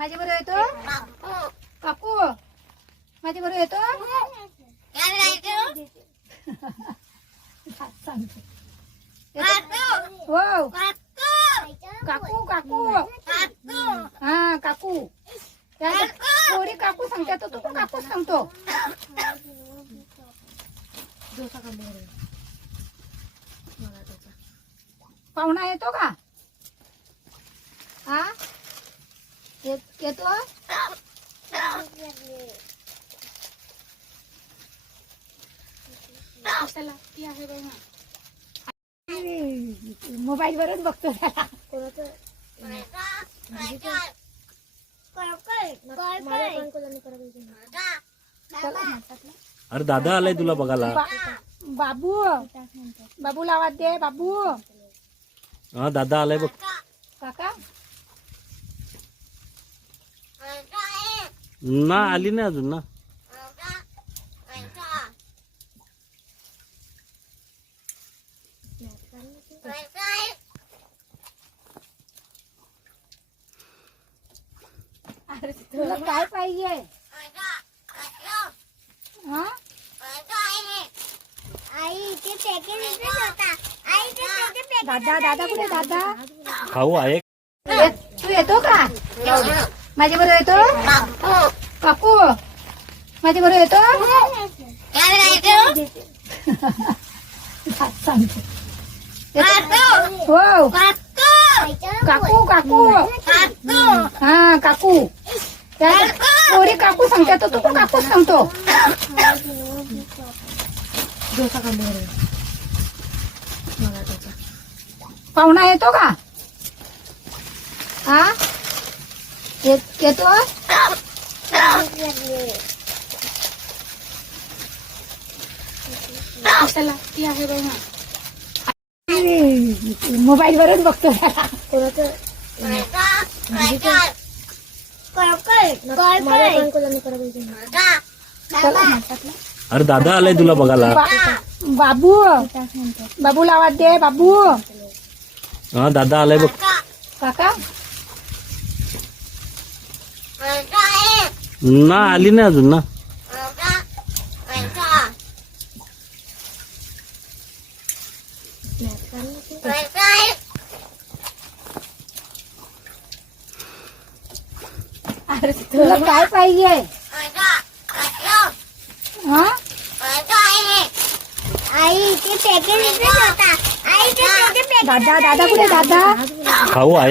माझ्या बरोबर येतो? काकू? माझ्या बरोबर येतो? हो. काकू काकू. हा काकू. थोडी काकू सांगते तर तू काकूच सांगतो. पाहुणा येतो का? हा? येत- मोबाईल वरच बघतो अरे दादा आलाय तुला बघायला. बाबू. बाबूला आवाज दे बाबू. हा दादा आलाय बघ. काका. ना आली नाही अजून ना. तुला काय पाहिजे? हा? दादा दादा कुठे दादा? खाऊ आहे? तू येतो का? माझ्या बरोबर येतो? काकू. माझ्या बरोबर येतो? सांगते. हो. काकू. काकू हा काकू. थोडी काकू. सांगते तर तू काकूच सांगतो. पाहुणा येतो का? हा? येत- मोबाईल वरच बघतो. अरे दादा आलाय तुला बघायला. बाबू बाबूला आवाज दे बाबू. हा दादा आलाय बघ. काका. ना आली नाही अजून ना. अरे तुला काय पाहिजे? हा? दादा दादा कुठे दादा? खाऊ आहे